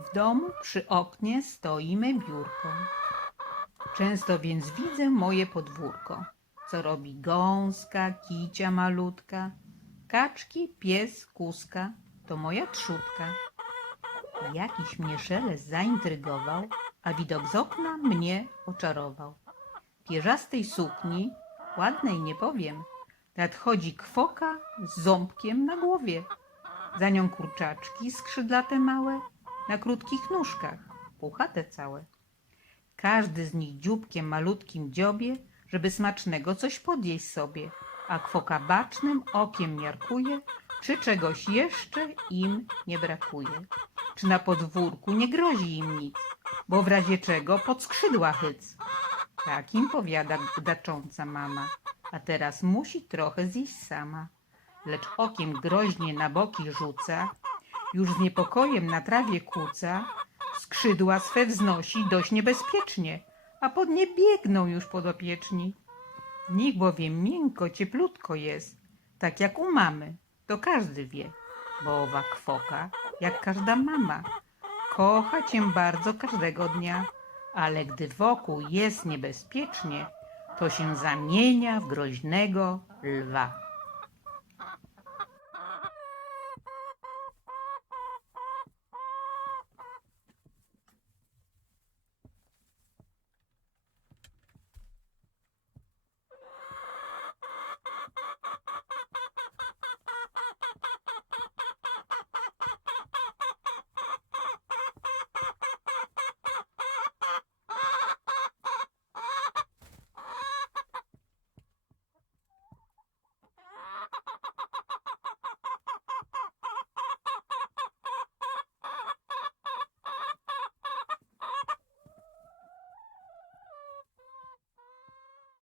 W domu przy oknie stoi me biurko. Często więc widzę moje podwórko, co robi gąska, kicia malutka, kaczki, pies, kuska, to moja trzutka. Jakiś mnie szelest zaintrygował, a widok z okna mnie oczarował. Pierzastej sukni, ładnej nie powiem, nadchodzi kwoka z ząbkiem na głowie. Za nią kurczaczki skrzydlate małe, na krótkich nóżkach, puchate całe. Każdy z nich dzióbkiem malutkim dziobie, żeby smacznego coś podjeść sobie, a kwoka bacznym okiem miarkuje, czy czegoś jeszcze im nie brakuje. Czy na podwórku nie grozi im nic, bo w razie czego pod skrzydła hyc. Tak im powiada gdacząca mama, a teraz musi trochę zjeść sama. Lecz okiem groźnie na boki rzuca, już z niepokojem na trawie kuca, skrzydła swe wznosi dość niebezpiecznie, a pod nie biegną już podopieczni. W bowiem miękko, cieplutko jest, tak jak u mamy, to każdy wie, bo owa kwoka, jak każda mama, kocha cię bardzo każdego dnia, ale gdy wokół jest niebezpiecznie, to się zamienia w groźnego lwa.